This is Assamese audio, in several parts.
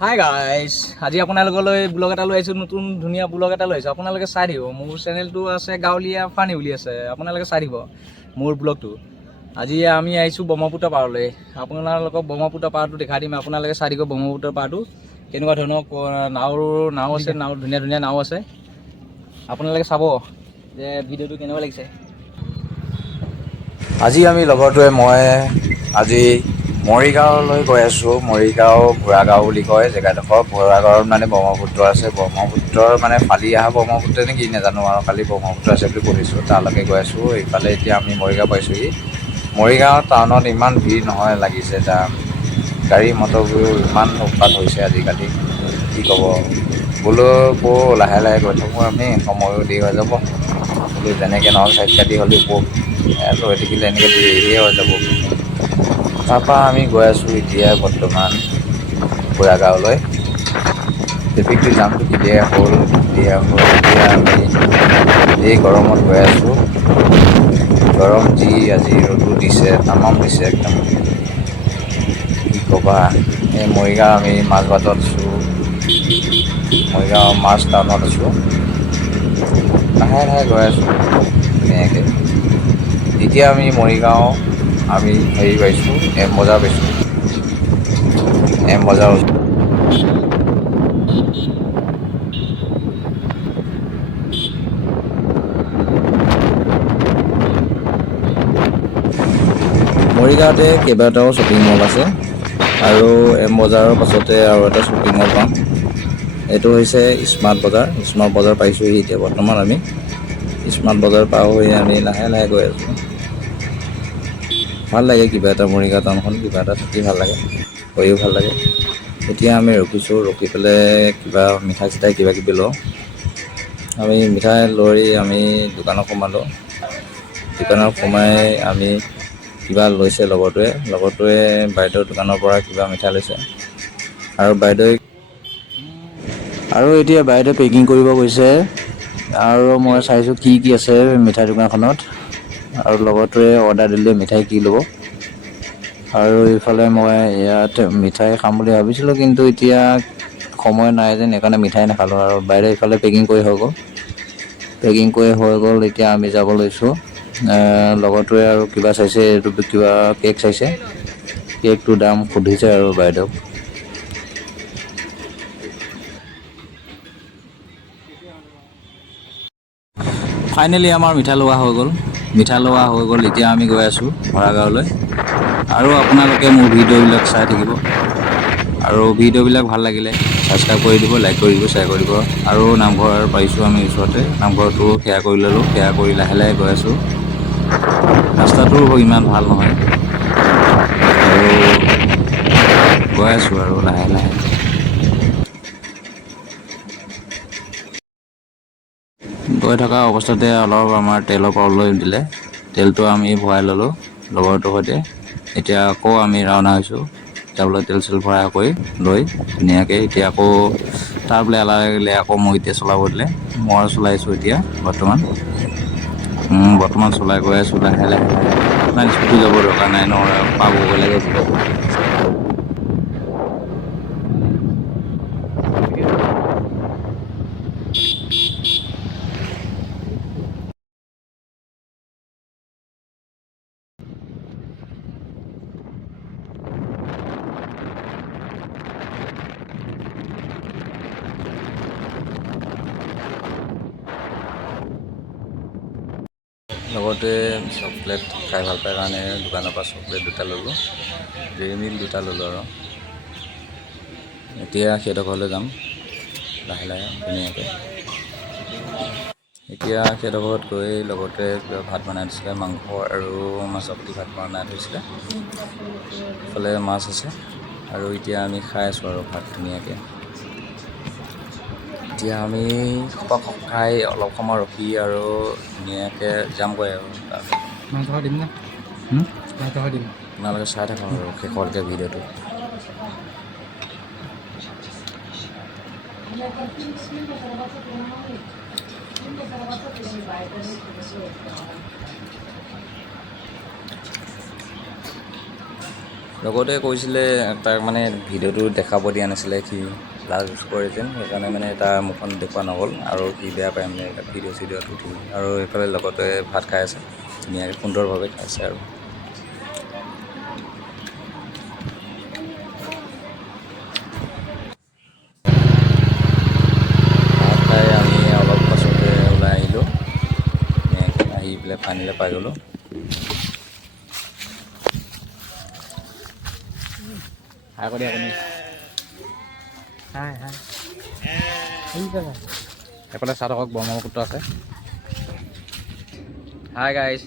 হাই গাইজ, আজি আপোনালোকলৈ ব্লগ এটা লৈ আহিছোঁ, নতুন ধুনীয়া ব্লগ এটা লৈ আহিছোঁ। আপোনালোকে চাই দিব। মোৰ চেনেলটো আছে গাঁৱলীয়া ফানি বুলি আছে, আপোনালোকে চাই দিব মোৰ ব্লগটো। আজি আমি আহিছোঁ ব্ৰহ্মপুত্ৰ পাৰলৈ। আপোনালোকক ব্ৰহ্মপুত্ৰ পাৰটো দেখাই দিম। আপোনালোকে চাই দিব ব্ৰহ্মপুত্ৰ পাৰটো কেনেকুৱা ধৰণৰ নাও আছে, ধুনীয়া ধুনীয়া নাও আছে। আপোনালোকে চাব যে ভিডিঅ'টো কেনেকুৱা লাগিছে। আজি আমি লগৰটোৱে মই আজি মৰিগাঁৱলৈ গৈ আছোঁ। মৰিগাঁও বুঢ়াগাঁও বুলি কয় জেগাডোখৰ। বুঢ়াগাঁৱত মানে ব্ৰহ্মপুত্ৰ আছে। ব্ৰহ্মপুত্ৰৰ মানে ফালি অহা ব্ৰহ্মপুত্ৰ নে কি নাজানো আৰু, খালি ব্ৰহ্মপুত্ৰ আছে বুলি শুনিছোঁ। তালৈকে গৈ আছোঁ। এইফালে এতিয়া আমি মৰিগাঁও পাইছোঁহি। মৰিগাঁও টাউনত ইমান ভিৰ নহয়, লাগিছে যাম। গাড়ী মটৰবোৰো ইমান উৎপাত হৈছে আজিকালি, কি ক'ব। বোলো লাহে লাহে গৈ থাকোঁ আমি, সময়ো দেৰি হৈ যাব। বোলো যেনেকৈ নহওক চাইড কাটি হ'লেও লৈ থাকিলে এনেকৈ দেৰিয়ে হৈ যাব। তাৰপৰা আমি গৈ আছোঁ এতিয়া বৰ্তমান বুঢ়াগাঁৱলৈ। ট্ৰেফিকটো জামটো ক্লিয়াৰ হ'ল। এতিয়া আমি এই গৰমত গৈ আছোঁ। গৰম যি আজি ৰ'দো দিছে, তামাম দিছে একদম, কি ক'বা। এই মৰিগাঁও আমি মাজবাটত আছোঁ। মৰিগাঁও মাজ টাউনত আছোঁ। লাহে লাহে গৈ আছোঁ ধুনীয়াকৈ। এতিয়া আমি মৰিগাঁও হেৰি পাইছোঁ, এম বজাৰ পাইছোঁ। এম বজাৰ মৰিগাঁৱতে কেইবাটাও শ্বপিং মল আছে আৰু এম বজাৰৰ পাছতে আৰু এটা শ্বপিং মল পাম। এইটো হৈছে স্মাৰ্ট বজাৰ। স্মাৰ্ট বজাৰ পাইছোঁহি এতিয়া বৰ্তমান আমি। স্মাৰ্ট বজাৰ পাৰ হৈ আমি লাহে লাহে গৈ আছোঁ। ভাল লাগে কিবা এটা মৰিগাঁও টাউনখন, কিবা এটা থাকি ভাল লাগে, গৈও ভাল লাগে। এতিয়া আমি ৰখিছোঁ, ৰখি পেলাই কিবা মিঠাই চিঠাই কিবা কিবি লওঁ। আমি মিঠাই লৈ আমি দোকানত সোমালোঁ। দোকানত সোমাই আমি কিবা লৈছে লগৰটোৱে বাইদেউৰ দোকানৰ পৰা কিবা মিঠাই লৈছে আৰু এতিয়া বাইদেউ পেকিং কৰিব গৈছে। আৰু মই চাইছোঁ কি কি আছে মিঠাই দোকানখনত, আৰু লগৰটোৱে অৰ্ডাৰ দিলে মিঠাই কি ল'ব। আৰু এইফালে মই ইয়াত মিঠাই খাম বুলি ভাবিছিলোঁ, কিন্তু এতিয়া সময় নাই যেন সেইকাৰণে মিঠাই নাখালোঁ। আৰু বাইদেউ এইফালে পেকিং কৰি হৈ গ'ল। এতিয়া আমি যাব লৈছোঁ। লগৰটোৱে আৰু কিবা চাইছে, এইটো কিবা কেক চাইছে। কেকটোৰ দাম সুধিছে আৰু বাইদেউক। ফাইনেলি আমাৰ মিঠাই লোৱা হৈ গ'ল। এতিয়া আমি গৈ আছোঁ ভাড়াঘৰলৈ। আৰু আপোনালোকে মোৰ ভিডিঅ'বিলাক চাই থাকিব। আৰু ভিডিঅ'বিলাক ভাল লাগিলে ছাবস্ক্ৰাইব কৰি দিব, লাইক কৰি দিব, শ্বেয়াৰ কৰি দিব। আৰু নামঘৰ পাইছোঁ আমি ওচৰতে, নামঘৰটো সেয়া কৰি ল'লোঁ। সেয়া কৰি লাহে লাহে গৈ আছোঁ। ৰাস্তাটো ইমান ভাল নহয়, আৰু গৈ আছোঁ আৰু লাহে লাহে। গৈ থকা অৱস্থাতে অলপ আমাৰ তেলৰ প্ৰব্লেম দিলে। তেলটো আমি ভৰাই ল'লোঁ লগৰটোৰ সৈতে। এতিয়া আকৌ আমি ৰাওনা হৈছোঁ যাবলৈ, তেল চেল ভৰাই কৰি লৈ ধুনীয়াকৈ। এতিয়া আকৌ তাৰ বোলে এলাহ লাগিলে, আকৌ মোক এতিয়া চলাব দিলে। মই চলাইছোঁ এতিয়া বৰ্তমান চলাই গৈ আছোঁ লাহে লাহে। ইমান স্পীডো যাব দৰকাৰ নাই, পাবগৈ লাগে ঘৰত। লগতে চকলেট খাই ভাল পায় কাৰণে দোকানৰ পৰা চকলেট দুটা ল'লোঁ, ডেইৰী মিল্ক দুটা ল'লোঁ। আৰু এতিয়া সেইডোখৰলৈ যাম লাহে লাহে ধুনীয়াকৈ। এতিয়া সেইডোখৰত গৈ লগতে কিবা ভাত বনাই দিছিলে, মাংস আৰু মাছৰ সৈতে ভাত বনাই থৈছিলে। ইফালে মাছ আছে, আৰু এতিয়া আমি খাই আছোঁ আৰু ভাত ধুনীয়াকৈ। এতিয়া আমি খাই অলপ সময় ৰখি আৰু ধুনীয়াকৈ যামগৈ আৰু তালৈ। আপোনালোকে চাই থাকক আৰু শেষলৈকে ভিডিঅ'টো। লগতে কৈছিলে তাক মানে ভিডিঅ'টো দেখাব দিয়া নাছিলে, সি লাজ কৰে যেন, সেইকাৰণে মানে তাৰ মুখখন দেখুওৱা নগ'ল আৰু সি বেয়া পায় মানে এইবিলাক ভিডিঅ' চিডিঅ'ত উঠিবলৈ। আৰু এইফালে লগতে ভাত খাই আছে, ধুনীয়াকৈ সুন্দৰভাৱে খাইছে। আৰু ভাত খাই আমি অলপ পাছতে ওলাই আহিলোঁ, আহি পেলাই পানীলৈ পাই গ'লোঁ। হাই কৰি আপুনি সেইফালে চাহ থাকক, ব্ৰহ্মপুত্ৰ আছে। হাই গাইজ,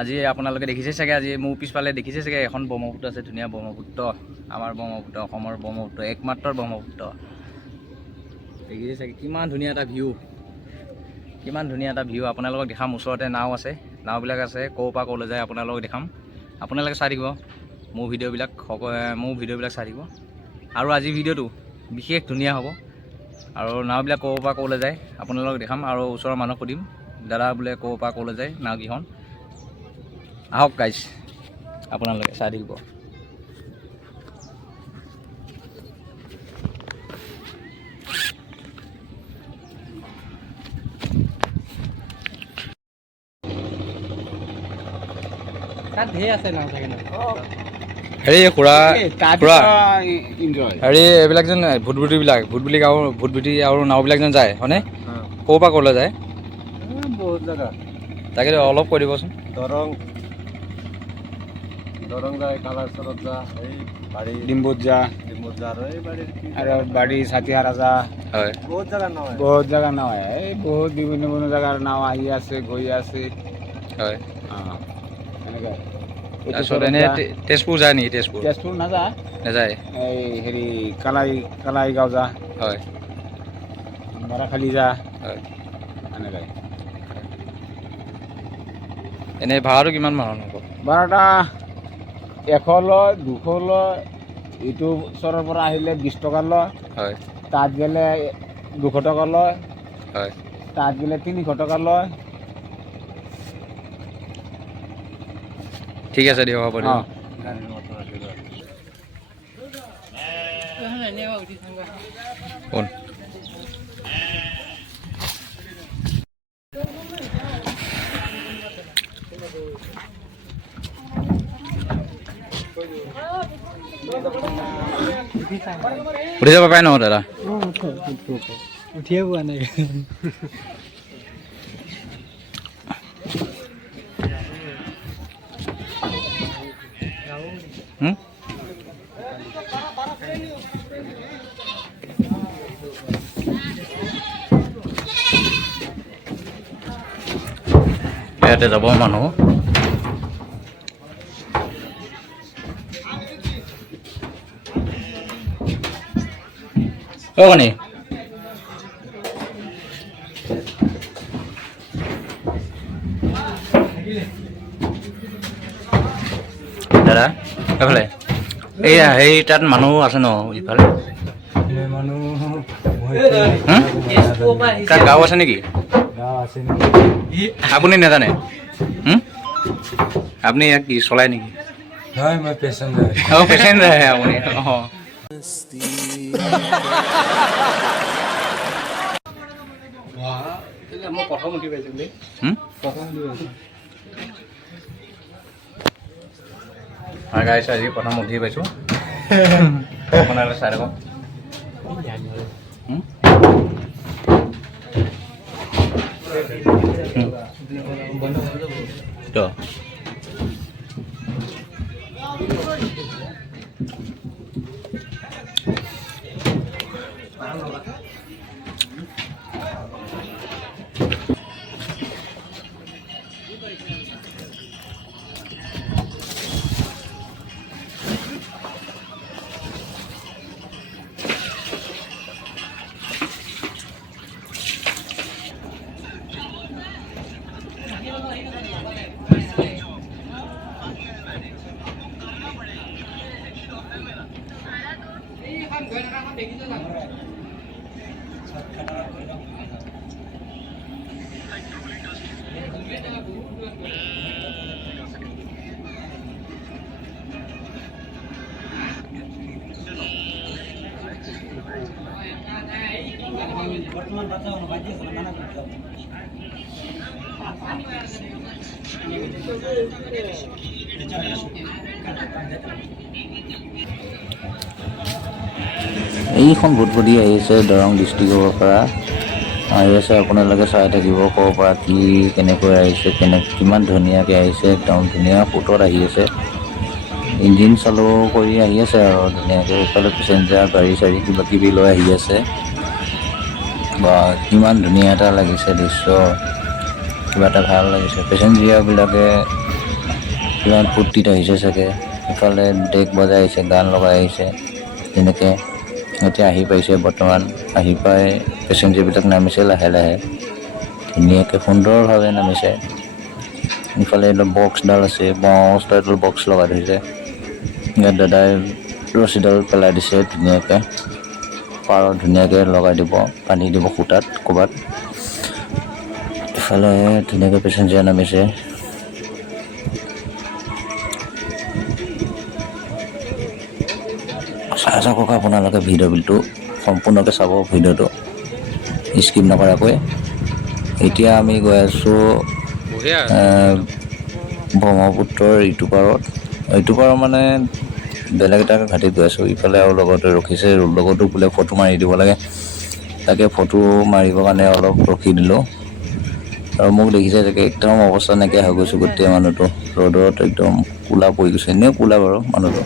আজি আপোনালোকে দেখিছে চাগে, আজি মোৰ পিছফালে দেখিছে চাগে এখন ব্ৰহ্মপুত্ৰ আছে, ধুনীয়া ব্ৰহ্মপুত্ৰ, আমাৰ ব্ৰহ্মপুত্ৰ, অসমৰ ব্ৰহ্মপুত্ৰ, একমাত্ৰ ব্ৰহ্মপুত্ৰ। দেখিছে চাগে কিমান ধুনীয়া এটা ভিউ, কিমান ধুনীয়া এটা ভিউ। আপোনালোকক দেখাম, ওচৰতে নাও আছে, নাওবিলাক আছে, ক'ৰ পৰা ক'লৈ যায় আপোনালোকক দেখাম। আপোনালোকে চাই থাকিব মোৰ ভিডিঅ'বিলাক চাই থাকিব। আৰু আজিৰ ভিডিঅ'টো বিশেষ ধুনীয়া হ'ব। আৰু নাওবিলাক ক'ৰ পৰা ক'লৈ যায় আপোনালোকক দেখাম, আৰু ওচৰৰ মানুহক সুধিম, দাদা বোলে ক'ৰ পৰা ক'লৈ যায় নাওকেইখন। আহক গাইজ, আপোনালোকে চাই থাকিব। তাত ঢেৰ আছে নাও চাগে। হেৰি খুৰা হেৰি এইবিলাক যেন ভূতভুতি আৰু নাওবিলাক যেন যায় হয়নে? ক'ৰ পৰা ক'লৈ যায়? বহুত জেগা। তাকে অলপ কৈ দিবচোন। দৰং যায়, কালাৰচৰত যা, এই বাৰী ডিম্বুত যা আৰু বাৰী ছাতিহাৰা যা। হয়, বহুত জেগা নাও আহে, এই বহুত বিভিন্ন জেগাৰ নাও আহি আছে, গৈ আছে। হয়, এনেকৈ। তাৰপিছত এনে তেজপুৰ যায় নেকি? তেজপুৰ নাযায়। এই হেৰি কালাইগাঁও যা। হয়, বাৰাখালী যা। হয়, এনেকৈ। এনেই ভাড়াটো কিমান মান হ'ব? ভাড়াটা 100 লয়, 200 লয়। ইটো ওচৰৰ পৰা আহিলে 20 টকা লয়। হয়, তাত গ'লে 200 টকা লয়। হয়, তাত গ'লে 300 টকা লয়। ঠিক আছে দিয়ক, হ'ব দিয়ক। কোন উঠি যাব পাৰে ন দাদা? উঠিয়ে পোৱা নাই। ইয়াতে যাব মানুহ। কণী দাদা এইফালে এইয়া সেই তাত মানুহ আছে ন ইফালে? তাত গাঁও আছে নেকি? আপুনি নাজানে? আপুনি ইয়াক কি চলাই নেকি? নহয়, মই পেচেঞ্জাৰ। অঁ, পেচেঞ্জাৰহে আপুনি? অঁ, মই প্ৰথম উঠি পাইছোঁ দেই। গাইছ আজি প্ৰথম উঠি পাইছোঁ। আপোনালোকে চাই থাকক। এইখন ভুটভুটি আহিছে দৰং ডিষ্ট্ৰিক্টৰ পৰা আহি আছে। আপোনালোকে চাই থাকিব ক'ৰ পৰা কি কেনেকৈ আহিছে, কিমান ধুনীয়াকৈ আহিছে, একদম ধুনীয়া ফুটত আহি আছে। ইঞ্জিন চালু কৰি আহি আছে আৰু ধুনীয়াকৈ। এইফালে পেচেঞ্জাৰ গাড়ী চাড়ী কিবা কিবি লৈ আহি আছে। বা কিমান ধুনীয়া এটা লাগিছে দৃশ্য, কিবা এটা ভাল লাগিছে। পেচেঞ্জাৰবিলাকে কিমান ফূৰ্তিত আহিছে চাগে। ইফালে ডেক বজাই আহিছে, গান লগাই আহিছে। তেনেকৈ এতিয়া আহি পাইছে বৰ্তমান। আহি পাই পেচেঞ্জাৰবিলাক নামিছে লাহে লাহে, ধুনীয়াকৈ সুন্দৰভাৱে নামিছে। ইফালে এডাল বক্সডাল আছে, মস্ত এডাল বক্স লগাই থৈছে। ইয়াত দাদাই ৰছীডাল পেলাই দিছে ধুনীয়াকৈ, পাৰত ধুনীয়াকৈ লগাই দিব, বান্ধি দিব সূতাত ক'ৰবাত। ইফালে ধুনীয়াকৈ পেচেঞ্জাৰ নামিছে। চাই থাকক আপোনালোকে ভিডিঅ'টো সম্পূৰ্ণকৈ চাব, ভিডিঅ'টো স্কিপ নকৰাকৈ। এতিয়া আমি গৈ আছোঁ ব্ৰহ্মপুত্ৰৰ ইটো পাৰত। ইটো পাৰৰ মানে বেলেগ এটা ঘাটিত গৈ আছোঁ। ইফালে আৰু লগতে ৰখিছে, লগতো বোলে ফটো মাৰি দিব লাগে। তাকে ফটো মাৰিবৰ কাৰণে অলপ ৰখি দিলোঁ। আৰু মোক দেখিছে তাকে একদম অৱস্থা নাইকিয়া হৈ গৈছোঁ গোটেই মানুহটো। ৰ'দত একদম ক'লা পৰি গৈছে, এনেও ক'লা বাৰু মানুহটো।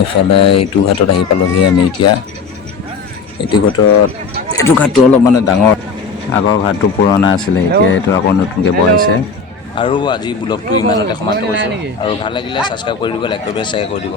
এইফালে এইটো ঘাটত আহি পালোঁহি আমি এতিয়া। এইটো ঘাটটো অলপ মানে ডাঙৰ, আগৰ ঘাটটো পুৰণা আছিলে, এতিয়া এইটো আকৌ নতুনকৈ বহাইছে। আৰু আজি ব্লগটো ইমানতে সমাপ্ত কৰিছোঁ। আৰু ভাল লাগিলে ছাবস্ক্ৰাইব কৰি দিব, লাইক কৰিব, শ্বেয়াৰ কৰি দিব।